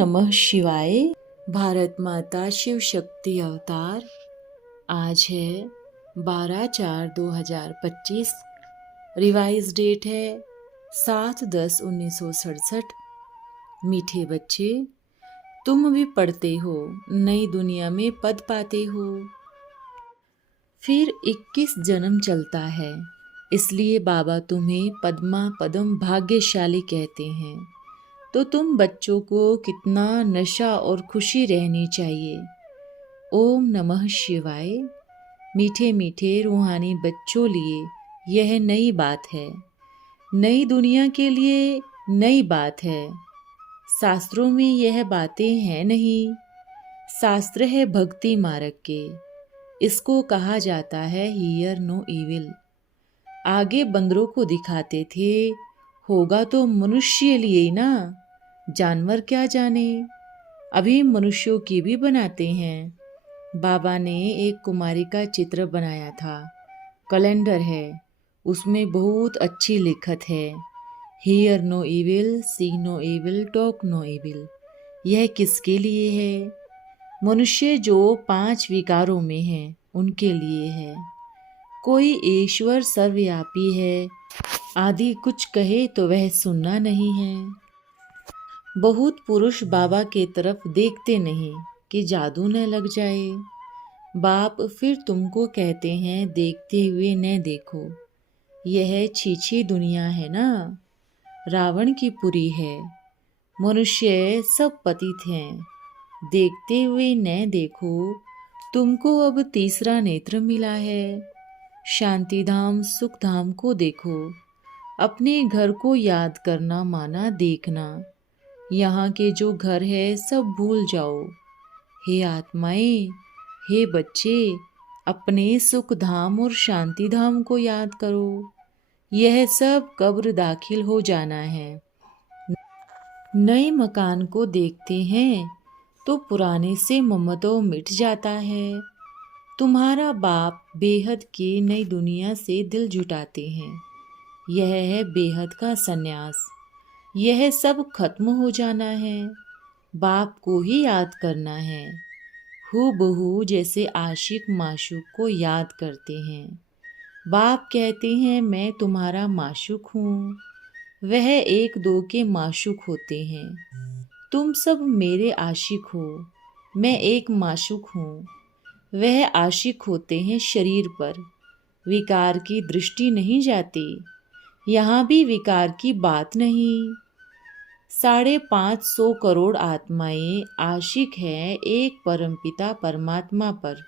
नमः शिवाय। भारत माता शिव शक्ति अवतार। आज है 12/4/2025। रिवाइज डेट है 7/10/1967। मीठे बच्चे, तुम भी पढ़ते हो, नई दुनिया में पद पाते हो। फिर 21 जन्म चलता है, इसलिए बाबा तुम्हें पद्मा पदम भाग्यशाली कहते हैं। तो तुम बच्चों को कितना नशा और खुशी रहनी चाहिए। ओम नमः शिवाय। मीठे मीठे रूहानी बच्चों लिए यह नई बात है, नई दुनिया के लिए नई बात है। शास्त्रों में यह बातें हैं नहीं, शास्त्र है भक्ति मार्ग के। इसको कहा जाता है हियर नो इविल। आगे बंदरों को दिखाते थे, होगा तो मनुष्य लिए ना, जानवर क्या जाने। अभी मनुष्यों की भी बनाते हैं। बाबा ने एक कुमारी का चित्र बनाया था, कैलेंडर है, उसमें बहुत अच्छी लिखत है, hear no evil, see no evil, talk no evil. यह किसके लिए है? मनुष्य जो 5 विकारों में हैं, उनके लिए है। कोई ईश्वर सर्वव्यापी है, आदि कुछ कहे तो वह सुनना नहीं है। बहुत पुरुष बाबा के तरफ देखते नहीं कि जादू न लग जाए। बाप फिर तुमको कहते हैं देखते हुए न देखो। यह छीछी दुनिया है ना, रावण की पुरी है। मनुष्य सब पतित हैं, देखते हुए न देखो। तुमको अब तीसरा नेत्र मिला है, शांति धाम सुख धाम को देखो। अपने घर को याद करना माना देखना। यहाँ के जो घर है सब भूल जाओ। हे आत्माएं, हे बच्चे, अपने सुख धाम और शांति धाम को याद करो। यह सब कब्र दाखिल हो जाना है। नए मकान को देखते हैं तो पुराने से ममत्व मिट जाता है। तुम्हारा बाप बेहद की नई दुनिया से दिल जुटाते हैं। यह है बेहद का सन्यास। यह सब खत्म हो जाना है, बाप को ही याद करना है। हूबहू जैसे आशिक माशूक को याद करते हैं। बाप कहते हैं मैं तुम्हारा माशूक हूँ। वह एक दो के माशूक होते हैं। तुम सब मेरे आशिक हो, मैं एक माशूक हूँ। वह आशिक होते हैं शरीर पर, विकार की दृष्टि नहीं जाती। यहाँ भी विकार की बात नहीं। 550 करोड़ आत्माएं आशिक हैं एक परमपिता परमात्मा पर।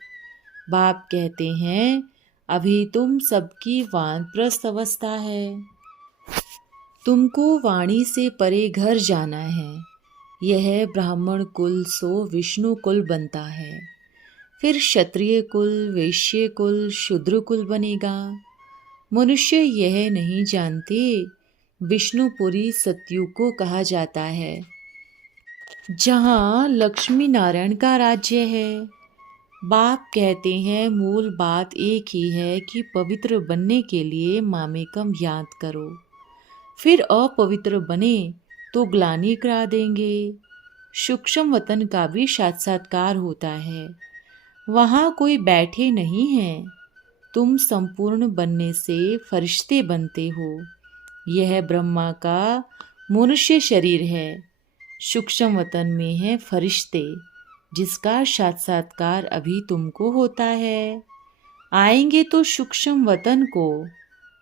बाप कहते हैं अभी तुम सबकी वानप्रस्थ अवस्था है। तुमको वाणी से परे घर जाना है। यह ब्राह्मण कुल सो विष्णु कुल बनता है, फिर क्षत्रिय कुल, वैश्य कुल, शूद्र कुल बनेगा। मनुष्य यह नहीं जानते विष्णुपुरी सतयुग को कहा जाता है, जहाँ लक्ष्मी नारायण का राज्य है। बाप कहते हैं मूल बात एक ही है कि पवित्र बनने के लिए मामेकम याद करो। फिर अपवित्र बने तो ग्लानि करा देंगे। सूक्ष्म वतन का भी साक्षात्कार होता है, वहाँ कोई बैठे नहीं है। तुम संपूर्ण बनने से फरिश्ते बनते हो। यह ब्रह्मा का मनुष्य शरीर है, सूक्ष्म वतन में है फरिश्ते, जिसका साक्षात्कार अभी तुमको होता है। आएंगे तो सूक्ष्म वतन को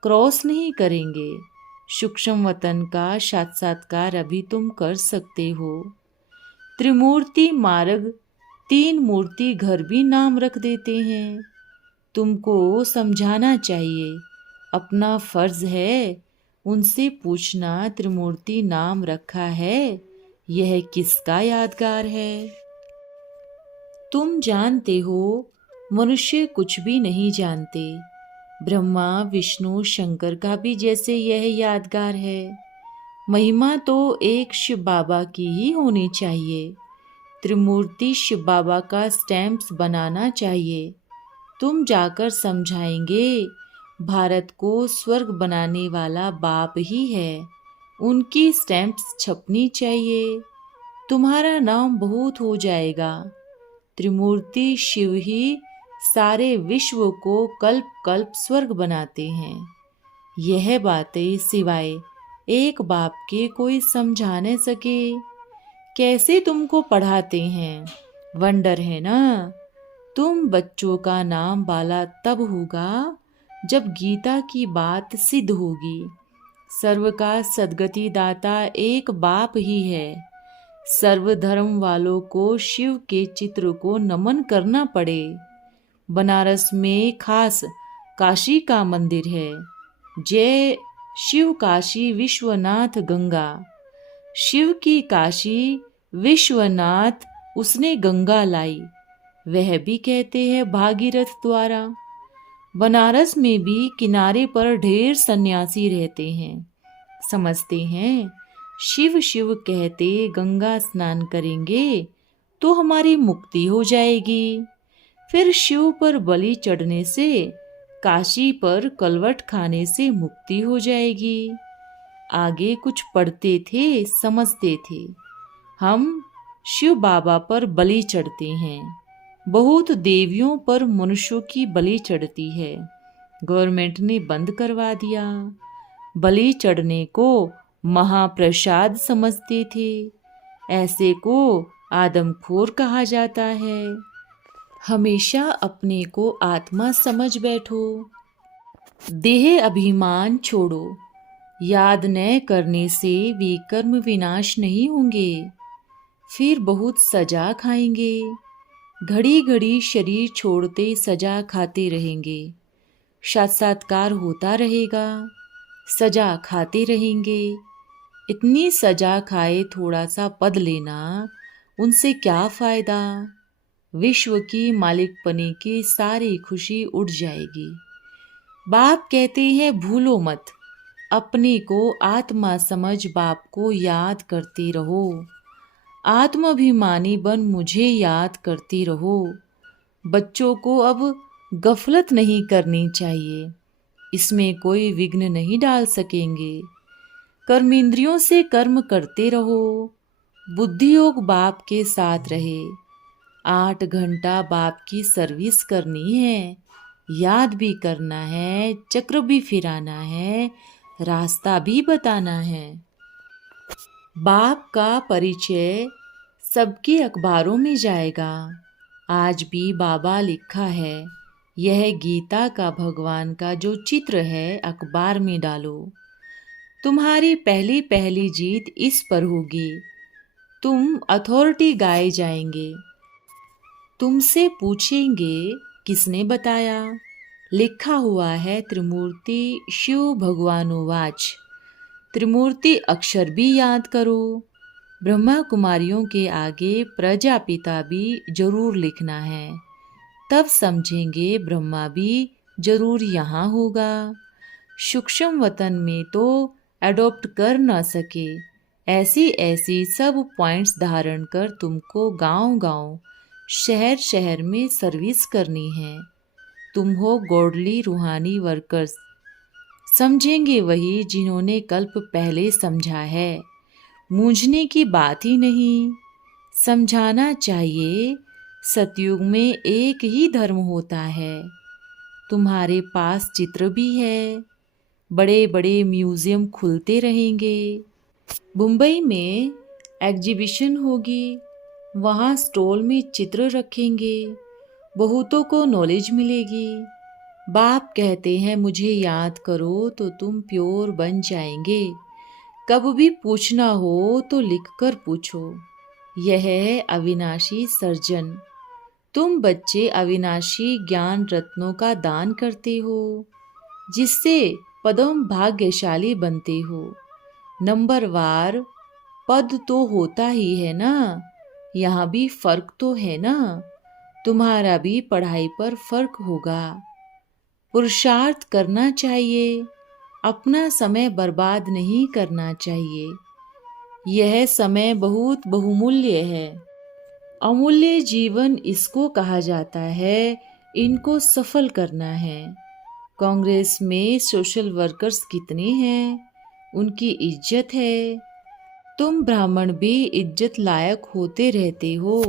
क्रॉस नहीं करेंगे। सूक्ष्म वतन का साक्षात्कार अभी तुम कर सकते हो। त्रिमूर्ति मार्ग 3 मूर्ति घर भी नाम रख देते हैं। तुमको समझाना चाहिए, अपना फर्ज है उनसे पूछना त्रिमूर्ति नाम रखा है, यह किसका यादगार है। तुम जानते हो मनुष्य कुछ भी नहीं जानते। ब्रह्मा विष्णु शंकर का भी जैसे यह यादगार है। महिमा तो एक शिव बाबा की ही होनी चाहिए। त्रिमूर्ति शिव बाबा का स्टैम्प्स बनाना चाहिए। तुम जाकर समझाएंगे भारत को स्वर्ग बनाने वाला बाप ही है, उनकी स्टैम्प्स छपनी चाहिए। तुम्हारा नाम बहुत हो जाएगा। त्रिमूर्ति शिव ही सारे विश्व को कल्प कल्प स्वर्ग बनाते हैं। यह बातें सिवाय एक बाप के कोई समझा न सके। कैसे तुमको पढ़ाते हैं, वंडर है ना। तुम बच्चों का नाम बाला तब होगा जब गीता की बात सिद्ध होगी। सर्व का सद्गति दाता एक बाप ही है। सर्व धर्म वालों को शिव के चित्र को नमन करना पड़े। बनारस में खास काशी का मंदिर है। जय शिव काशी विश्वनाथ गंगा। शिव की काशी विश्वनाथ उसने गंगा लाई, वह भी कहते हैं भागीरथ द्वारा। बनारस में भी किनारे पर ढेर सन्यासी रहते हैं। समझते हैं शिव शिव कहते गंगा स्नान करेंगे तो हमारी मुक्ति हो जाएगी। फिर शिव पर बलि चढ़ने से, काशी पर कलवट खाने से मुक्ति हो जाएगी। आगे कुछ पढ़ते थे, समझते थे। हम शिव बाबा पर बलि चढ़ते हैं। बहुत देवियों पर मनुष्यों की बलि चढ़ती है। गवर्नमेंट ने बंद करवा दिया। बलि चढ़ने को महाप्रसाद समझते थे। ऐसे को आदमखोर कहा जाता है। हमेशा अपने को आत्मा समझ बैठो। देह अभिमान छोड़ो। याद न करने से विकर्म विनाश नहीं होंगे। फिर बहुत सजा खाएंगे। घड़ी घड़ी शरीर छोड़ते सजा खाते रहेंगे। साक्षात्कार होता रहेगा, सजा खाते रहेंगे। इतनी सजा खाए थोड़ा सा पद लेना, उनसे क्या फायदा। विश्व की मालिकपने की सारी खुशी उड़ जाएगी। बाप कहते हैं भूलो मत, अपने को आत्मा समझ बाप को याद करते रहो। आत्माभिमानी बन मुझे याद करते रहो। बच्चों को अब गफलत नहीं करनी चाहिए। इसमें कोई विघ्न नहीं डाल सकेंगे। कर्मेंद्रियों से कर्म करते रहो। बुद्धि योग बाप के साथ रहे। 8 घंटा बाप की सर्विस करनी है। याद भी करना है, चक्र भी फिराना है, रास्ता भी बताना है। बाप का परिचय सबके अखबारों में जाएगा। आज भी बाबा लिखा है, यह गीता का भगवान का जो चित्र है अखबार में डालो। तुम्हारी पहली पहली जीत इस पर होगी। तुम अथॉरिटी गाए जाएंगे। तुमसे पूछेंगे किसने बताया। लिखा हुआ है त्रिमूर्ति शिव भगवानुवाच। त्रिमूर्ति अक्षर भी याद करो। ब्रह्मा कुमारियों के आगे प्रजापिता भी जरूर लिखना है। तब समझेंगे ब्रह्मा भी जरूर यहाँ होगा। सूक्ष्म वतन में तो एडॉप्ट कर न सके। ऐसी ऐसी सब पॉइंट्स धारण कर तुमको गांव-गांव, शहर शहर में सर्विस करनी है। तुम हो गॉडली रूहानी वर्कर्स। समझेंगे वही जिन्होंने कल्प पहले समझा है। मूंझने की बात ही नहीं। समझाना चाहिए सतयुग में एक ही धर्म होता है। तुम्हारे पास चित्र भी है। बड़े बड़े म्यूजियम खुलते रहेंगे। मुंबई में एग्जीबिशन होगी, वहाँ स्टॉल में चित्र रखेंगे। बहुतों को नॉलेज मिलेगी। बाप कहते हैं मुझे याद करो तो तुम प्योर बन जाएंगे। कब भी पूछना हो तो लिखकर पूछो। यह है अविनाशी सर्जन। तुम बच्चे अविनाशी ज्ञान रत्नों का दान करते हो, जिससे पदम भाग्यशाली बनते हो। नंबरवार पद तो होता ही है ना, यहाँ भी फर्क तो है ना। तुम्हारा भी पढ़ाई पर फर्क होगा। पुरुषार्थ करना चाहिए। अपना समय बर्बाद नहीं करना चाहिए। यह समय बहुत बहुमूल्य है। अमूल्य जीवन इसको कहा जाता है। इनको सफल करना है। कांग्रेस में सोशल वर्कर्स कितने हैं, उनकी इज्जत है। तुम ब्राह्मण भी इज्जत लायक होते रहते हो।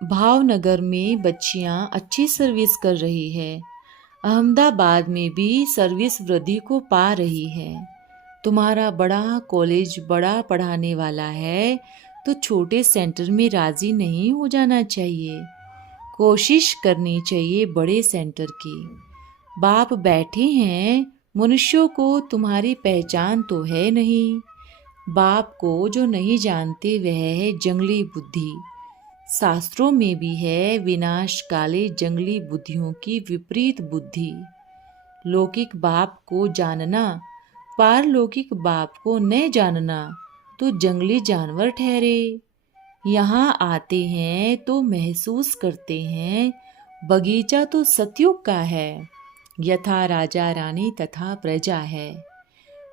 भावनगर में बच्चियां अच्छी सर्विस कर रही है। अहमदाबाद में भी सर्विस वृद्धि को पा रही है। तुम्हारा बड़ा कॉलेज बड़ा पढ़ाने वाला है तो छोटे सेंटर में राजी नहीं हो जाना चाहिए। कोशिश करनी चाहिए बड़े सेंटर की। बाप बैठे हैं, मनुष्यों को तुम्हारी पहचान तो है नहीं। बाप को जो नहीं जानते वह है जंगली बुद्धि। शास्त्रों में भी है विनाश काले जंगली बुद्धियों की विपरीत बुद्धि। लौकिक बाप को जानना, पारलौकिक बाप को न जानना तो जंगली जानवर ठहरे। यहाँ आते हैं तो महसूस करते हैं बगीचा तो सतयुग का है, यथा राजा रानी तथा प्रजा है।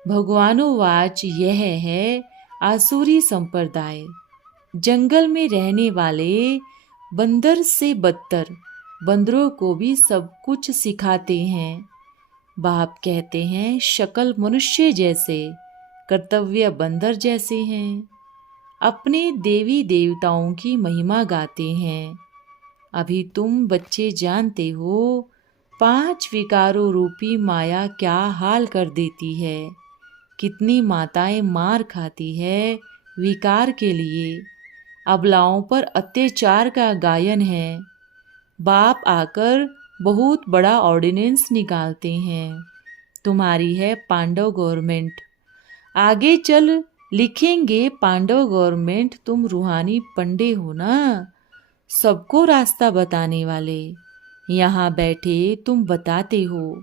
भगवानोवाच यह है आसुरी संप्रदाय। जंगल में रहने वाले बंदर से बदतर बंदरों को भी सब कुछ सिखाते हैं। बाप कहते हैं शक्ल मनुष्य जैसे, कर्तव्य बंदर जैसे हैं। अपने देवी देवताओं की महिमा गाते हैं। अभी तुम बच्चे जानते हो 5 विकारों रूपी माया क्या हाल कर देती है। कितनी माताएं मार खाती है विकार के लिए। अबलाओं पर अत्याचार का गायन है। बाप आकर बहुत बड़ा ऑर्डिनेंस निकालते हैं। तुम्हारी है पांडव गवर्नमेंट। आगे चल लिखेंगे पांडव गवर्नमेंट। तुम रूहानी पंडे हो ना, सबको रास्ता बताने वाले। यहाँ बैठे तुम बताते हो।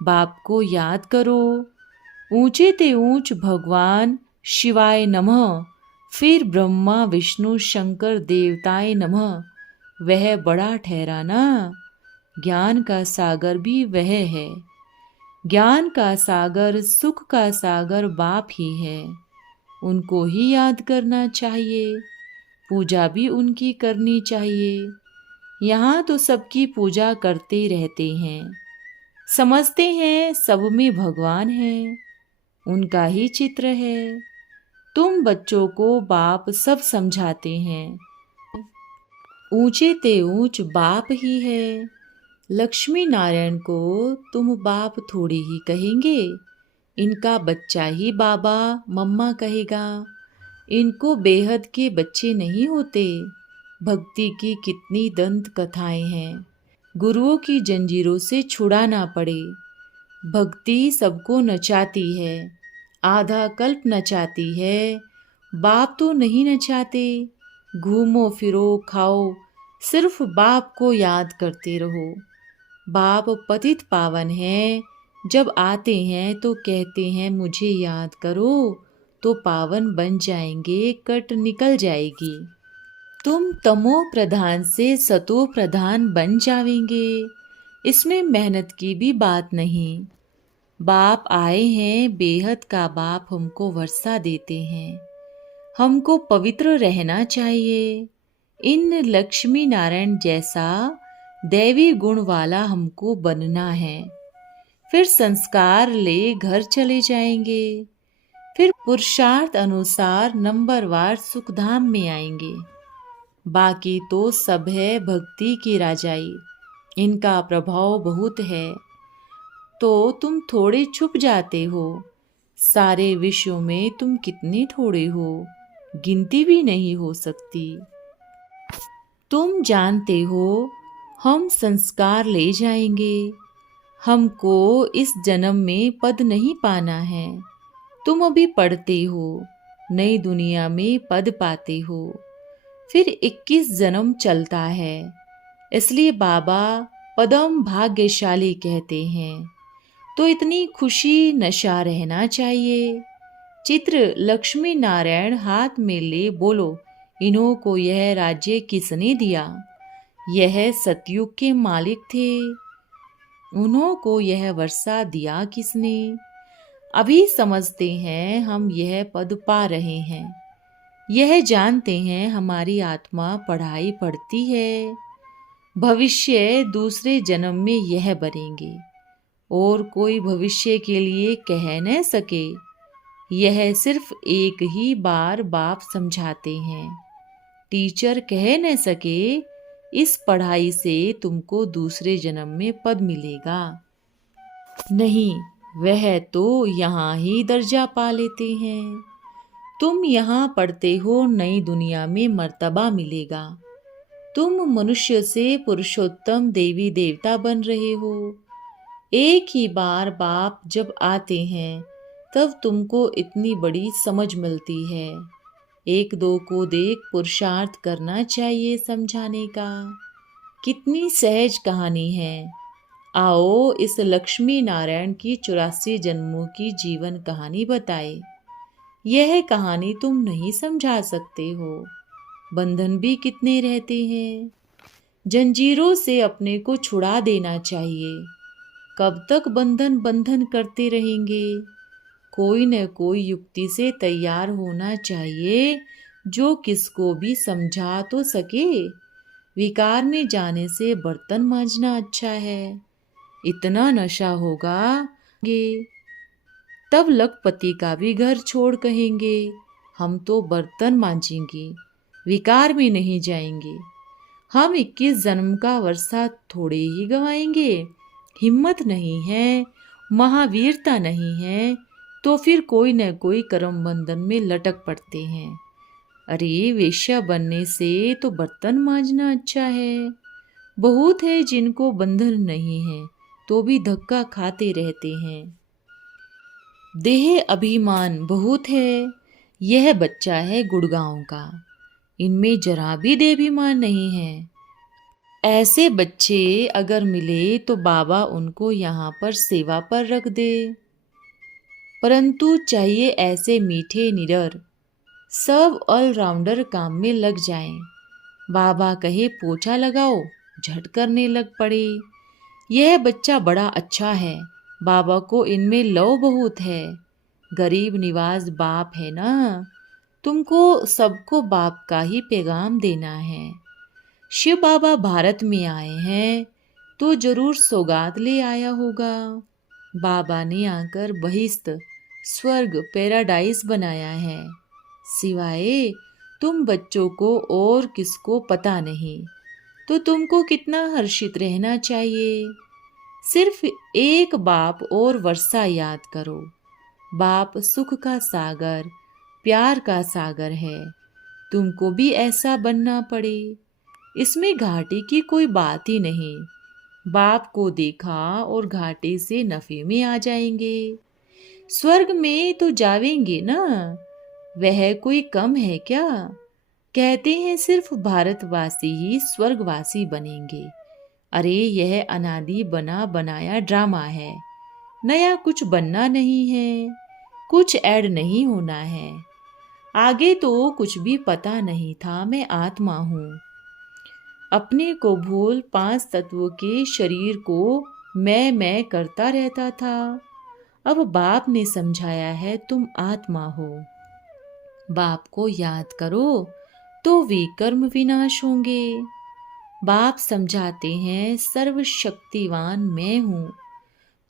बाप को याद करो। ऊंचे ते ऊंच भगवान शिवाय नमः, फिर ब्रह्मा विष्णु शंकर देवताए नमः। वह बड़ा ठहरा ना। ज्ञान का सागर भी वह है। ज्ञान का सागर सुख का सागर बाप ही है। उनको ही याद करना चाहिए। पूजा भी उनकी करनी चाहिए। यहाँ तो सबकी पूजा करते रहते हैं। समझते हैं सब में भगवान है, उनका ही चित्र है। तुम बच्चों को बाप सब समझाते हैं। ऊंचे ते ऊंच बाप ही है। लक्ष्मी नारायण को तुम बाप थोड़ी ही कहेंगे। इनका बच्चा ही बाबा मम्मा कहेगा। इनको बेहद के बच्चे नहीं होते। भक्ति की कितनी दंत कथाएं हैं। गुरुओं की जंजीरों से छुड़ाना पड़े। भक्ति सबको नचाती है, आधा कल्प नचाती है। बाप तो नहीं नचाते। घूमो फिरो खाओ, सिर्फ बाप को याद करते रहो। बाप पतित पावन है। जब आते हैं तो कहते हैं मुझे याद करो, तो पावन बन जाएंगे, कट निकल जाएगी। तुम तमो प्रधान से सतो प्रधान बन जाएंगे। इसमें मेहनत की भी बात नहीं। बाप आए हैं, बेहद का बाप हमको वर्षा देते हैं। हमको पवित्र रहना चाहिए। इन लक्ष्मी नारायण जैसा दैवी गुण वाला हमको बनना है। फिर संस्कार ले घर चले जाएंगे। फिर पुरुषार्थ अनुसार नंबरवार सुखधाम में आएंगे। बाकी तो सब है भक्ति की राजाई। इनका प्रभाव बहुत है तो तुम थोड़े छुप जाते हो। सारे विश्व में तुम कितने थोड़े हो, गिनती भी नहीं हो सकती। तुम जानते हो हम संस्कार ले जाएंगे। हमको इस जन्म में पद नहीं पाना है। तुम अभी पढ़ते हो, नई दुनिया में पद पाते हो। फिर 21 जन्म चलता है। इसलिए बाबा पदम भाग्यशाली कहते हैं। तो इतनी खुशी नशा रहना चाहिए। चित्र लक्ष्मी नारायण हाथ में ले बोलो, इन्हों को यह राज्य किसने दिया? यह सतयुग के मालिक थे। उन्हों को यह वर्षा दिया किसने? अभी समझते हैं हम यह पद पा रहे हैं। यह जानते हैं हमारी आत्मा पढ़ाई पढ़ती है। भविष्य दूसरे जन्म में यह बनेंगे और कोई भविष्य के लिए कह न सके। यह सिर्फ एक ही बार बाप समझाते हैं। टीचर कह न सके इस पढ़ाई से तुमको दूसरे जन्म में पद मिलेगा। नहीं, वह तो यहाँ ही दर्जा पा लेते हैं। तुम यहाँ पढ़ते हो नई दुनिया में मर्तबा मिलेगा। तुम मनुष्य से पुरुषोत्तम देवी देवता बन रहे हो। एक ही बार बाप जब आते हैं तब तुमको इतनी बड़ी समझ मिलती है। एक दो को देख पुरुषार्थ करना चाहिए समझाने का। कितनी सहज कहानी है। आओ इस लक्ष्मी नारायण की 84 जन्मों की जीवन कहानी बताए। यह कहानी तुम नहीं समझा सकते हो। बंधन भी कितने रहते हैं। जंजीरों से अपने को छुड़ा देना चाहिए। कब तक बंधन बंधन करते रहेंगे। कोई न कोई युक्ति से तैयार होना चाहिए जो किसको भी समझा तो सके। विकार में जाने से बर्तन मांजना अच्छा है। इतना नशा होगा तब लखपति का भी घर छोड़ कहेंगे हम तो बर्तन मांजेंगे, विकार में नहीं जाएंगे। हम 21 जन्म का वर्षा थोड़े ही गवाएंगे। हिम्मत नहीं है, महावीरता नहीं है तो फिर कोई न कोई कर्म बंधन में लटक पड़ते हैं। अरे वेश्या बनने से तो बर्तन मांजना अच्छा है। बहुत है जिनको बंधन नहीं है तो भी धक्का खाते रहते हैं। देह अभिमान बहुत है। यह बच्चा है गुड़गांव का, इनमें जरा भी देहाभिमान नहीं है। ऐसे बच्चे अगर मिले तो बाबा उनको यहाँ पर सेवा पर रख दे। परंतु चाहिए ऐसे मीठे निडर, सब ऑलराउंडर काम में लग जाएं। बाबा कहे पोछा लगाओ, झट करने लग पड़े। यह बच्चा बड़ा अच्छा है, बाबा को इनमें लव बहुत है। गरीब निवाज बाप है ना, तुमको सबको बाप का ही पैगाम देना है। शिव बाबा भारत में आए हैं तो जरूर सौगात ले आया होगा। बाबा ने आकर बहिश्त स्वर्ग पैराडाइज बनाया है। सिवाय तुम बच्चों को और किसको पता नहीं, तो तुमको कितना हर्षित रहना चाहिए। सिर्फ एक बाप और वर्षा याद करो। बाप सुख का सागर, प्यार का सागर है। तुमको भी ऐसा बनना पड़े, इसमें घाटे की कोई बात ही नहीं। बाप को देखा और घाटे से नफे में आ जाएंगे। स्वर्ग में तो जावेंगे ना, वह कोई कम है क्या। कहते हैं सिर्फ भारतवासी ही स्वर्गवासी बनेंगे। अरे यह अनादि बना बनाया ड्रामा है। नया कुछ बनना नहीं है, कुछ ऐड नहीं होना है। आगे तो कुछ भी पता नहीं था। मैं आत्मा हूँ। अपने को भूल 5 तत्वों के शरीर को मैं करता रहता था। अब बाप ने समझाया है तुम आत्मा हो। बाप को याद करो तो वे कर्म विनाश होंगे। बाप समझाते हैं सर्वशक्तिवान मैं हूँ,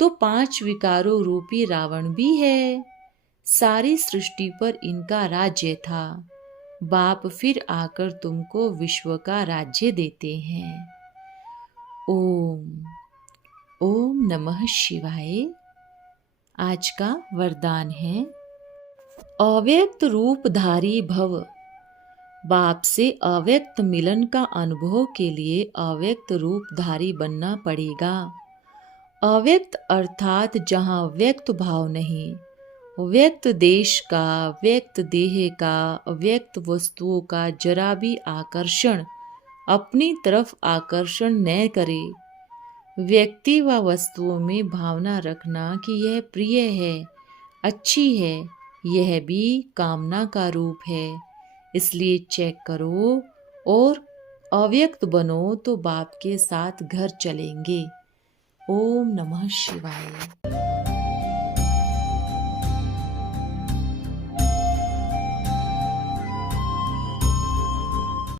तो 5 विकारों रूपी रावण भी है। सारी सृष्टि पर इनका राज्य था। बाप फिर आकर तुमको विश्व का राज्य देते हैं। ओम ओम नमः शिवाय। आज का वरदान है अव्यक्त रूपधारी भव। बाप से अव्यक्त मिलन का अनुभव के लिए अव्यक्त रूपधारी बनना पड़ेगा। अव्यक्त अर्थात जहाँ व्यक्त भाव नहीं, व्यक्त देश का, व्यक्त देह का, व्यक्त वस्तुओं का जरा भी आकर्षण अपनी तरफ आकर्षण न करे। व्यक्ति व वस्तुओं में भावना रखना कि यह प्रिय है, अच्छी है, यह भी कामना का रूप है। इसलिए चेक करो और अव्यक्त बनो तो बाप के साथ घर चलेंगे। ओम नमः शिवाय।